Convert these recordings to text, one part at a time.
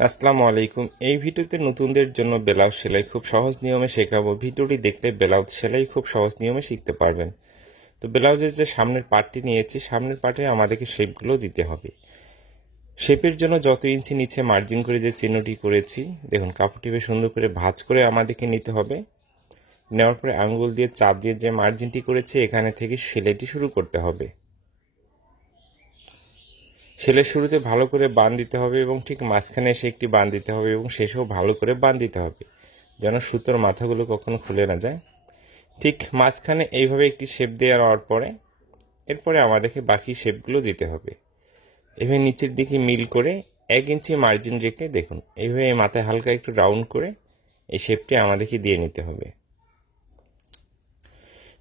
আসসালামু আলাইকুম। এই ভিডিওতে নতুনদের জন্য ব্লাউজ সেলাই খুব সহজ নিয়মে শেখাবো। ভিডিওটি দেখলে ব্লাউজ সেলাই খুব সহজ নিয়মে শিখতে পারবেন। তো ব্লাউজের যে সামনের পার্টটি নিয়েছি, সামনের পার্টে আমাদেরকে শেপগুলো দিতে হবে। শেপের জন্য যত ইঞ্চি নিচে মার্জিন করে যে চিহ্নটি করেছি, দেখুন কাপড়টি বেশ সুন্দর করে ভাঁজ করে আমাদেরকে নিতে হবে। নেওয়ার পরে আঙ্গুল দিয়ে চাপ দিয়ে যে মার্জিনটি করেছি এখানে থেকে সেলাইটি শুরু করতে হবে। সেলের শুরুতে ভালো করে বাঁধ দিতে হবে এবং ঠিক মাঝখানে এসে একটি বাঁধ দিতে হবে এবং শেষেও ভালো করে বাঁধ দিতে হবে, যেন সুতোর মাথাগুলো কখনো খুলে না যায়। ঠিক মাঝখানে এইভাবে একটি শেপ দেওয়ার পরে এরপরে আমাদেরকে বাকি শেপগুলো দিতে হবে। এভাবে নিচের দিকে মিল করে 1 ইঞ্চি মার্জিন রেখে দেখুন এইভাবে মাথায় হালকা একটু রাউন্ড করে এই শেপটি আমাদেরকে দিয়ে নিতে হবে।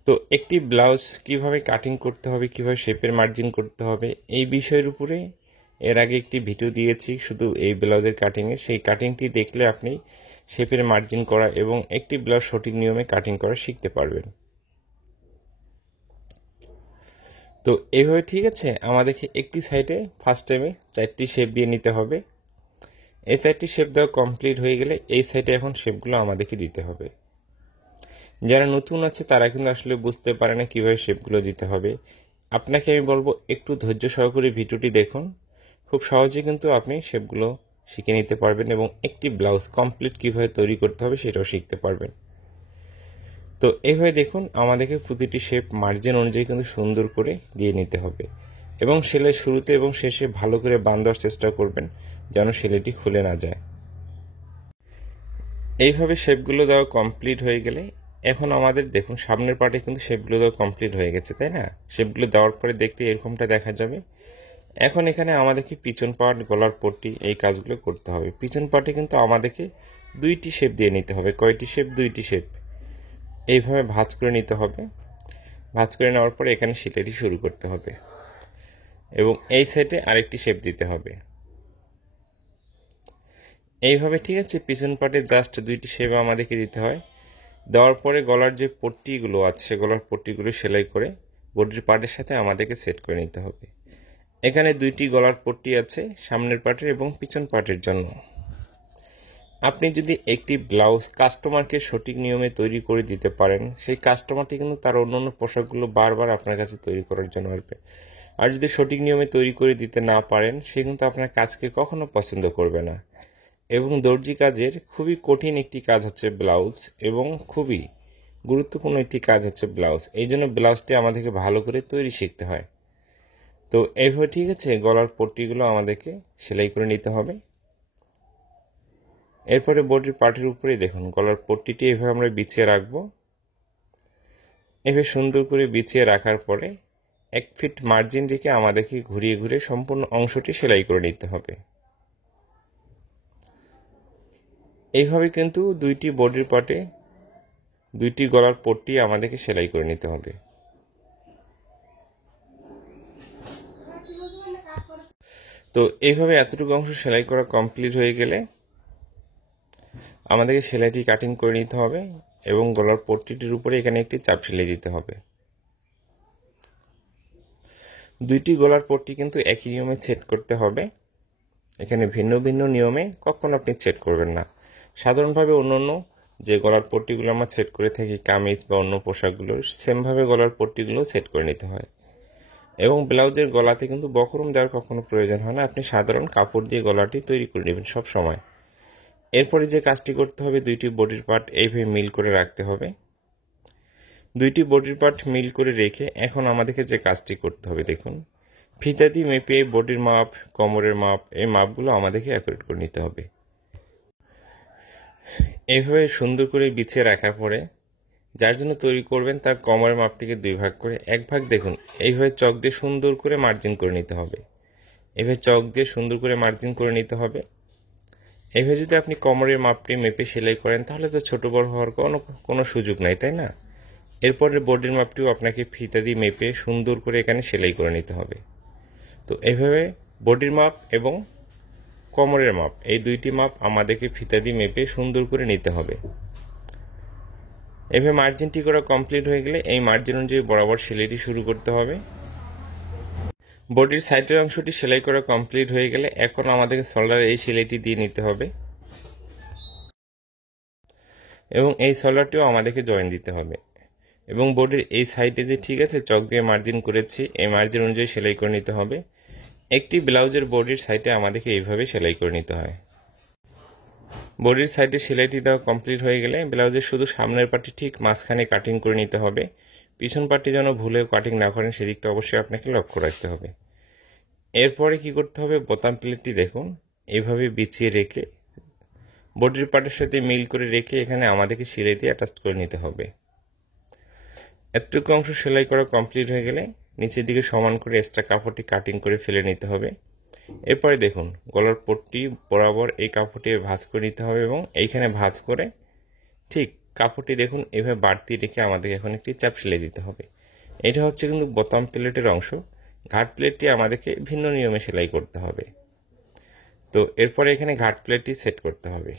তো একটি ব্লাউজ কিভাবে কাটিং করতে হবে, কিভাবে শেপের মার্জিন করতে হবে, এই বিষয়ের উপরে এর আগে একটি ভিডিও দিয়েছি শুধু এই ব্লাউজের কাটিংয়ে। সেই কাটিংটি দেখলে আপনি শেপের মার্জিন করা এবং একটি ব্লাউজ সঠিক নিয়মে কাটিং করা শিখতে পারবেন। তো এইভাবে ঠিক আছে, আমাদেরকে একটি সাইডে ফার্স্ট টাইমে 4টি শেপ দিয়ে নিতে হবে। এই 4টি শেপ দেওয়া কমপ্লিট হয়ে গেলে এই সাইডে এখন শেপগুলো আমাদেরকে দিতে হবে। যারা নতুন আছে তারা কিন্তু আসলে বুঝতে পারে না কীভাবে শেপগুলো দিতে হবে। আপনাকে আমি বলবো একটু ধৈর্য সহকারে ভিডিওটি দেখুন, খুব সহজে কিন্তু আপনি শেপগুলো শিখে নিতে পারবেন এবং একটি ব্লাউজ কমপ্লিট কীভাবে তৈরি করতে হবে সেটাও শিখতে পারবেন। তো এইভাবে দেখুন আমাদেরকে প্রতিটি শেপ মার্জিন অনুযায়ী কিন্তু সুন্দর করে দিয়ে নিতে হবে এবং সেলাই শুরুতে এবং শেষে ভালো করে বাঁধার চেষ্টা করবেন যেন সেলাইটি খুলে না যায়। এইভাবে শেপগুলো দেওয়া কমপ্লিট হয়ে গেলে এখন আমাদের দেখুন সামনের পার্টে কিন্তু শেপগুলো দেওয়া কমপ্লিট হয়ে গেছে, তাই না? শেপগুলো দেওয়ার পরে দেখতে এরকমটা দেখা যাবে। এখন এখানে আমাদেরকে পিছন পার্ট, গলার পট্টি এই কাজগুলো করতে হবে। পিছন পার্টে কিন্তু আমাদেরকে 2টি শেপ দিয়ে নিতে হবে। কয়টি শেপ? 2টি শেপ। এইভাবে ভাঁজ করে নিতে হবে। ভাঁজ করে নেওয়ার পরে এখানে সেলাইটি শুরু করতে হবে এবং এই সাইডে আরেকটি শেপ দিতে হবে। এইভাবে ঠিক আছে, পিছন পার্টে জাস্ট 2টি শেপ আমাদেরকে দিতে হয়। দেওয়ার পরে গলার যে পট্টিগুলো আছে, গলার পট্টিগুলো সেলাই করে বডির পার্টের সাথে আমাদেরকে সেট করে নিতে হবে। এখানে 2টি গলার পট্টি আছে, সামনের পার্টের এবং পিছন পার্টের জন্য। আপনি যদি একটি ব্লাউজ কাস্টমারকে সঠিক নিয়মে তৈরি করে দিতে পারেন, সেই কাস্টমারটি কিন্তু তার অন্যান্য পোশাকগুলো বারবার আপনার কাছে তৈরি করার জন্য আসবে। আর যদি সঠিক নিয়মে তৈরি করে দিতে না পারেন, সে কিন্তু আপনার কাজকে কখনো পছন্দ করবে না। এবং দর্জি কাজের খুবই কঠিন একটি কাজ হচ্ছে ব্লাউজ এবং খুবই গুরুত্বপূর্ণ একটি কাজ হচ্ছে ব্লাউজ। এই জন্য ব্লাউজটি আমাদেরকে ভালো করে তৈরি শিখতে হয়। তো এইভাবে ঠিক আছে, গলার পট্টিগুলো আমাদেরকে সেলাই করে নিতে হবে। এরপরে বডির পার্টের উপরেই দেখুন গলার পট্টিটি এভাবে আমরা বিছিয়ে রাখবো। এভাবে সুন্দর করে বিছিয়ে রাখার পরে 1 ফিট মার্জিন রেখে আমাদেরকে ঘুরিয়ে ঘুরিয়ে সম্পূর্ণ অংশটি সেলাই করে নিতে হবে। এইভাবে কিন্তু 2টি বডির পার্টে 2টি গলার পট্টি আমাদেরকে সেলাই করে নিতে হবে। তো এইভাবে এতটুকু অংশ সেলাই করা কমপ্লিট হয়ে গেলে আমাদেরকে সেলাইটি কাটিং করে নিতে হবে এবং গলার পট্টিটির উপরে এখানে একটি চাপ সেলাই দিতে হবে। 2টি গলার পট্টি কিন্তু একই নিয়মে সেট করতে হবে। এখানে ভিন্ন ভিন্ন নিয়মে কখনো আপনি সেট করবেন না। সাধারণভাবে অন্যান্য যে গলার পট্টিগুলো আমরা সেট করে থাকি কামিজ বা অন্য পোশাকগুলো, সেমভাবে গলার পট্টিগুলো সেট করে নিতে হয়। এবং ব্লাউজের গলাতে কিন্তু বকরম দেওয়ার কখনো প্রয়োজন হয় না। আপনি সাধারণ কাপড় দিয়ে গলাটি তৈরি করে নেবেন সব সময়। এরপরে যে কাজটি করতে হবে, 2টি বডির পার্ট এইভাবে মিল করে রাখতে হবে। 2টি বডির পার্ট মিল করে রেখে এখন আমাদেরকে যে কাজটি করতে হবে, দেখুন ফিতা দিয়ে মেপে বডির মাপ, কোমরের মাপ, এই মাপগুলো আমাদেরকে অ্যাকুরেট করে নিতে হবে। এইভাবে সুন্দর করে বিছিয়ে রাখার পরে যার জন্য তৈরি করবেন তার কোমরের মাপটিকে 2 ভাগ করে 1 ভাগ দেখুন এইভাবে চক দিয়ে সুন্দর করে মার্জিন করে নিতে হবে। এভাবে চক দিয়ে সুন্দর করে মার্জিন করে নিতে হবে। এভাবে যদি আপনি কোমরের মাপটি মেপে সেলাই করেন তাহলে তো ছোট বড় হওয়ার কোনো সুযোগ নাই, তাই না? এরপরে বডির মাপটিও আপনাকে ফিতা দিয়ে মেপে সুন্দর করে এখানে সেলাই করে নিতে হবে। তো এইভাবে বডির মাপ এবং কোমরের মাপ এই 2টি মাপ আমাদেরকে ফিতা দিয়ে মেপে সুন্দর করে নিতে হবে। এভাবে মার্জিনটি করা কমপ্লিট হয়ে গেলে এই মার্জিন অনুযায়ী বরাবর সেলাইটি শুরু করতে হবে। বডির সাইডের অংশটি সেলাই করা কমপ্লিট হয়ে গেলে এখন আমাদেরকে সোল্ডারে এই সেলাইটি দিয়ে নিতে হবে এবং এই সোল্ডারটিও আমাদেরকে জয়েন দিতে হবে এবং বডির এই সাইডে যে ঠিক আছে চক দিয়ে মার্জিন করেছি এই মার্জিন অনুযায়ী সেলাই করে নিতে হবে। একটি ব্লাউজের বডির সাইডে আমাদেরকে এইভাবে সেলাই করে নিতে হয়। বডির সাইডে সেলাইটি দেওয়া কমপ্লিট হয়ে গেলে ব্লাউজের শুধু সামনের পার্টি ঠিক মাঝখানে কাটিং করে নিতে হবে। পিছন পার্টি যেন ভুলেও কাটিং না করেন সেদিকটা অবশ্যই আপনাকে লক্ষ্য রাখতে হবে। এরপরে কি করতে হবে, বোতাম প্লেটটি দেখুন এইভাবে বিছিয়ে রেখে বডির পার্টের সাথে মিল করে রেখে এখানে আমাদেরকে সেলাই দিয়ে অ্যাটাচ করে নিতে হবে। এতটুকু অংশ সেলাই করা কমপ্লিট হয়ে গেলে নিচের দিকে সমান করে এক্সট্রা কাপড়টি কাটিং করে ফেলে নিতে হবে। এরপরে দেখুন গলার পট্টি বরাবর এই কাপড়টি ভাঁজ করে নিতে হবে এবং এইখানে ভাঁজ করে ঠিক কাপড়টি দেখুন এইভাবে বাড়তি রেখে আমাদেরকে এখন একটি চাপ সেলাই দিতে হবে। এটা হচ্ছে কিন্তু বোতাম প্লেটের অংশ। ঘাট প্লেটটি আমাদেরকে ভিন্ন নিয়মে সেলাই করতে হবে। তো এরপরে এখানে ঘাট প্লেটটি সেট করতে হবে।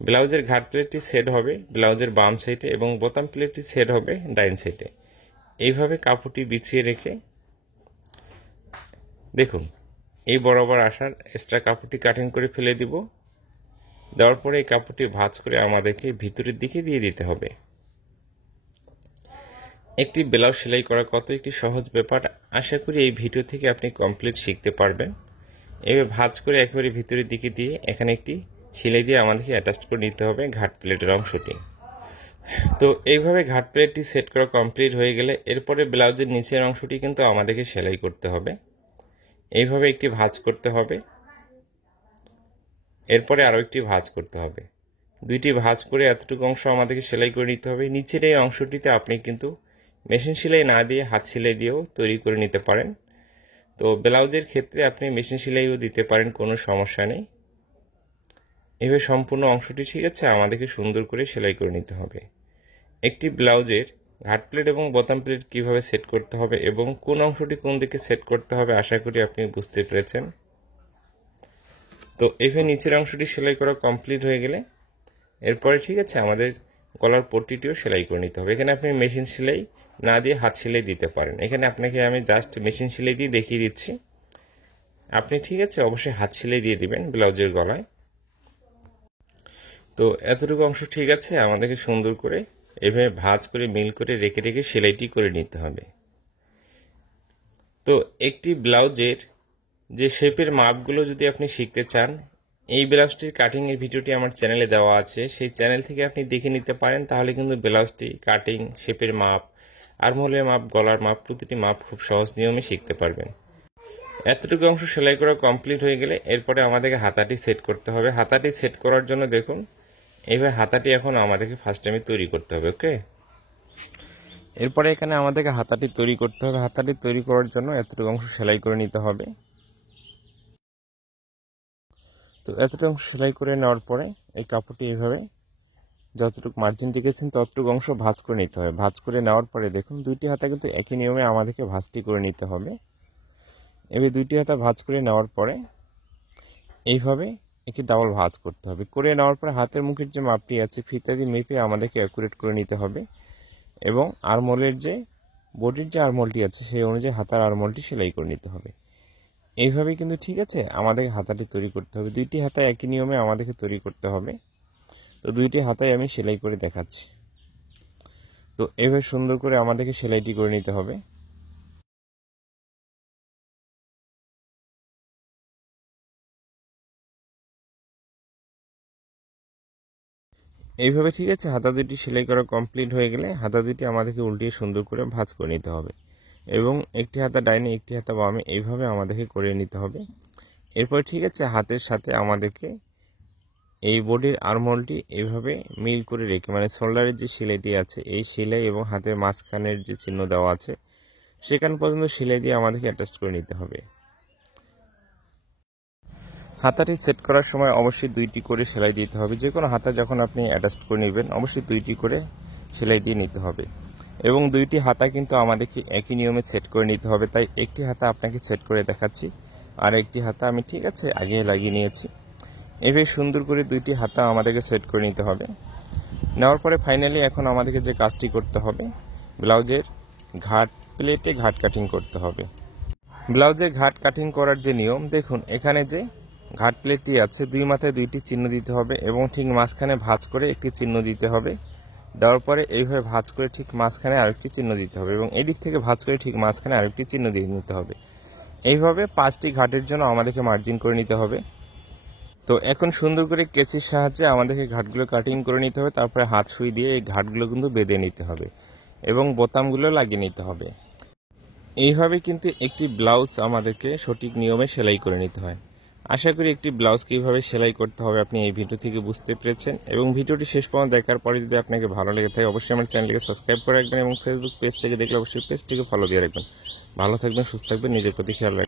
ব্লাউজের ঘাট প্লেটটি সেট হবে ব্লাউজের বাম সাইডে এবং বোতাম প্লেটটি সেট হবে ডাইন সাইডে। এইভাবে কাপড়টি বিছিয়ে রেখে দেখুন এই বরাবর আসার এক্সট্রা কাপড়টি কাটিং করে ফেলে দিব। দেওয়ার পরে এই কাপড়টি ভাঁজ করে আমাদেরকে ভিতরের দিকে দিয়ে দিতে হবে। একটি ব্লাউজ সেলাই করা কত একটি সহজ ব্যাপার, আশা করি এই ভিডিও থেকে আপনি কমপ্লিট শিখতে পারবেন। এভাবে ভাঁজ করে একেবারে ভিতরের দিকে দিয়ে এখানে একটি সেলাই দিয়ে আমাদেরকে অ্যাটাচ করে নিতে হবে ঘাট প্লেটের অংশটি। তো এইভাবে ঘাট প্লেটটি সেট করা কমপ্লিট হয়ে গেলে এরপরে ব্লাউজের নিচের অংশটি কিন্তু আমাদেরকে সেলাই করতে হবে। এইভাবে একটি ভাঁজ করতে হবে, এরপরে আরও একটি ভাঁজ করতে হবে। দুইটি ভাঁজ করে এতটুকু অংশ আমাদেরকে সেলাই করে নিতে হবে। নিচের এই অংশটিতে আপনি কিন্তু মেশিন সেলাই না দিয়ে হাত সেলাই দিয়েও তৈরি করে নিতে পারেন। তো ব্লাউজের ক্ষেত্রে আপনি মেশিন সেলাইও দিতে পারেন, কোনো সমস্যা নেই। এভাবে সম্পূর্ণ অংশটি ঠিক আছে আমাদেরকে সুন্দর করে সেলাই করে নিতে হবে। একটি ব্লাউজের ঘাট প্লেট এবং বোতাম প্লেট কীভাবে সেট করতে হবে এবং কোন অংশটি কোন দিকে সেট করতে হবে আশা করি আপনি বুঝতে পেরেছেন। তো এইভাবে নিচের অংশটি সেলাই করা কমপ্লিট হয়ে গেলে এরপরে ঠিক আছে আমাদের গলার পট্টিটিও সেলাই করে নিতে হবে। এখানে আপনি মেশিন সেলাই না দিয়ে হাত সেলাই দিতে পারেন। এখানে আপনাকে আমি জাস্ট মেশিন সেলাই দিয়ে দেখিয়ে দিচ্ছি, আপনি ঠিক আছে অবশ্যই হাত সেলাই দিয়ে দিবেন ব্লাউজের গলায়। তো এতটুকু অংশ ঠিক আছে আমাদেরকে সুন্দর করে এভাবে ভাঁজ করে মিল করে রেখে রেখে সেলাইটি করে নিতে হবে। তো একটি ব্লাউজের যে শেপের মাপগুলো যদি আপনি শিখতে চান, এই ব্লাউজটির কাটিংয়ের ভিডিওটি আমার চ্যানেলে দেওয়া আছে, সেই চ্যানেল থেকে আপনি দেখে নিতে পারেন। তাহলে কিন্তু ব্লাউজটি কাটিং, শেপের মাপ, আর্মহোলের মাপ, গলার মাপ প্রতিটি মাপ খুব সহজ নিয়মে শিখতে পারবেন। এতটুকু অংশ সেলাই করা কমপ্লিট হয়ে গেলে এরপরে আমাদেরকে হাতাটি সেট করতে হবে। হাতাটি সেট করার জন্য দেখুন এইভাবে হাতাটি এখন আমাদেরকে ফার্স্ট টাইমে তৈরি করতে হবে। ওকে, এরপরে এখানে আমাদেরকে হাতাটি তৈরি করতে হবে। হাতাটি তৈরি করার জন্য এতটুকু অংশ সেলাই করে নিতে হবে। তো এতটুকু অংশ সেলাই করে নেওয়ার পরে এই কাপড়টি এইভাবে যতটুকু মার্জিন রেখেছেন ততটুকু অংশ ভাঁজ করে নিতে হবে। ভাঁজ করে নেওয়ার পরে দেখুন দুইটি হাতা কিন্তু একই নিয়মে আমাদেরকে ভাঁজটি করে নিতে হবে। এবার দুইটি হাতা ভাঁজ করে নেওয়ার পরে এইভাবে একটি ডাবল ভাঁজ করতে হবে। করে নেওয়ার পরে হাতের মুখের যে মাপটি আছে ফিতা দিয়ে মেপে আমাদেরকে অ্যাকুরেট করে নিতে হবে এবং আরমোলের যে বডির যে আরমোলটি আছে সেই অনুযায়ী হাতার আরমোলটি সেলাই করে নিতে হবে। এইভাবেই কিন্তু ঠিক আছে আমাদেরকে হাতাটি তৈরি করতে হবে। দুইটি হাতা একই নিয়মে আমাদেরকে তৈরি করতে হবে। তো দুইটি হাতাই আমি সেলাই করে দেখাচ্ছি। তো এইভাবে সুন্দর করে আমাদেরকে সেলাইটি করে নিতে হবে। এইভাবে ঠিক আছে হাতা দুটি সেলাই করা কমপ্লিট হয়ে গেলে হাতা দুটি আমাদেরকে উল্টিয়ে সুন্দর করে ভাঁজ করে নিতে হবে এবং একটি হাতা ডাইনে একটি হাতা বামে এইভাবে আমাদেরকে করে নিতে হবে। এরপর ঠিক আছে হাতের সাথে আমাদেরকে এই বডির আরমোলটি এইভাবে মিল করে রেখে মানে শোল্ডারের যে সেলাইটি আছে এই সেলাই এবং হাতের মাঝখানের যে চিহ্ন দেওয়া আছে সেখান পর্যন্ত সেলাই দিয়ে আমাদেরকে অ্যাটাচ করে নিতে হবে। হাতাটি সেট করার সময় অবশ্যই দুইটি করে সেলাই দিতে হবে। যে কোনো হাতা যখন আপনি অ্যাটাচ করে নেবেন অবশ্যই দুইটি করে সেলাই দিয়ে নিতে হবে এবং দুইটি হাতা কিন্তু আমাদেরকে একই নিয়মে সেট করে নিতে হবে। তাই একটি হাতা আপনাকে সেট করে দেখাচ্ছি আর একটি হাতা আমি ঠিক আছে আগে লাগিয়ে নিয়েছি। এভাবে সুন্দর করে দুইটি হাতা আমাদেরকে সেট করে নিতে হবে। নেওয়ার পরে ফাইনালি এখন আমাদেরকে যে কাজটি করতে হবে ব্লাউজের ঘাট প্লেটে ঘাট কাটিং করতে হবে। ব্লাউজের ঘাট কাটিং করার যে নিয়ম, দেখুন এখানে যে ঘাট প্লেটটি আছে, দুই মাথায় দুইটি চিহ্ন দিতে হবে এবং ঠিক মাঝখানে ভাঁজ করে একটি চিহ্ন দিতে হবে। দেওয়ার পরে এইভাবে ভাঁজ করে ঠিক মাঝখানে আরেকটি চিহ্ন দিতে হবে এবং এদিক থেকে ভাঁজ করে ঠিক মাঝখানে আরেকটি চিহ্ন দিয়ে নিতে হবে। এইভাবে 5টি ঘাটের জন্য আমাদেরকে মার্জিন করে নিতে হবে। তো এখন সুন্দর করে কেচির সাহায্যে আমাদেরকে ঘাটগুলো কাটিং করে নিতে হবে, তারপরে হাত সুই দিয়ে এই ঘাটগুলো কিন্তু বেঁধে নিতে হবে এবং বোতামগুলো লাগিয়ে নিতে হবে। এইভাবে কিন্তু একটি ব্লাউজ আমাদেরকে সঠিক নিয়মে সেলাই করে নিতে হয়। আশা করি একটি ব্লাউজ কীভাবে সেলাই করতে হবে আপনি এই ভিডিও থেকে বুঝতে পেরেছেন, এবং ভিডিওটি শেষ পর্যন্ত দেখার পরে যদি আপনাকে ভালো লেগে থাকে অবশ্যই আমার চ্যানেলটিকে সাবস্ক্রাইব করে রাখবেন এবং ফেসবুক পেজ থেকে দেখলে অবশ্যই পেজটিকে ফলো দিয়ে রাখবেন। ভালো থাকবেন, সুস্থ থাকবেন, নিজের প্রতি খেয়াল রাখবেন।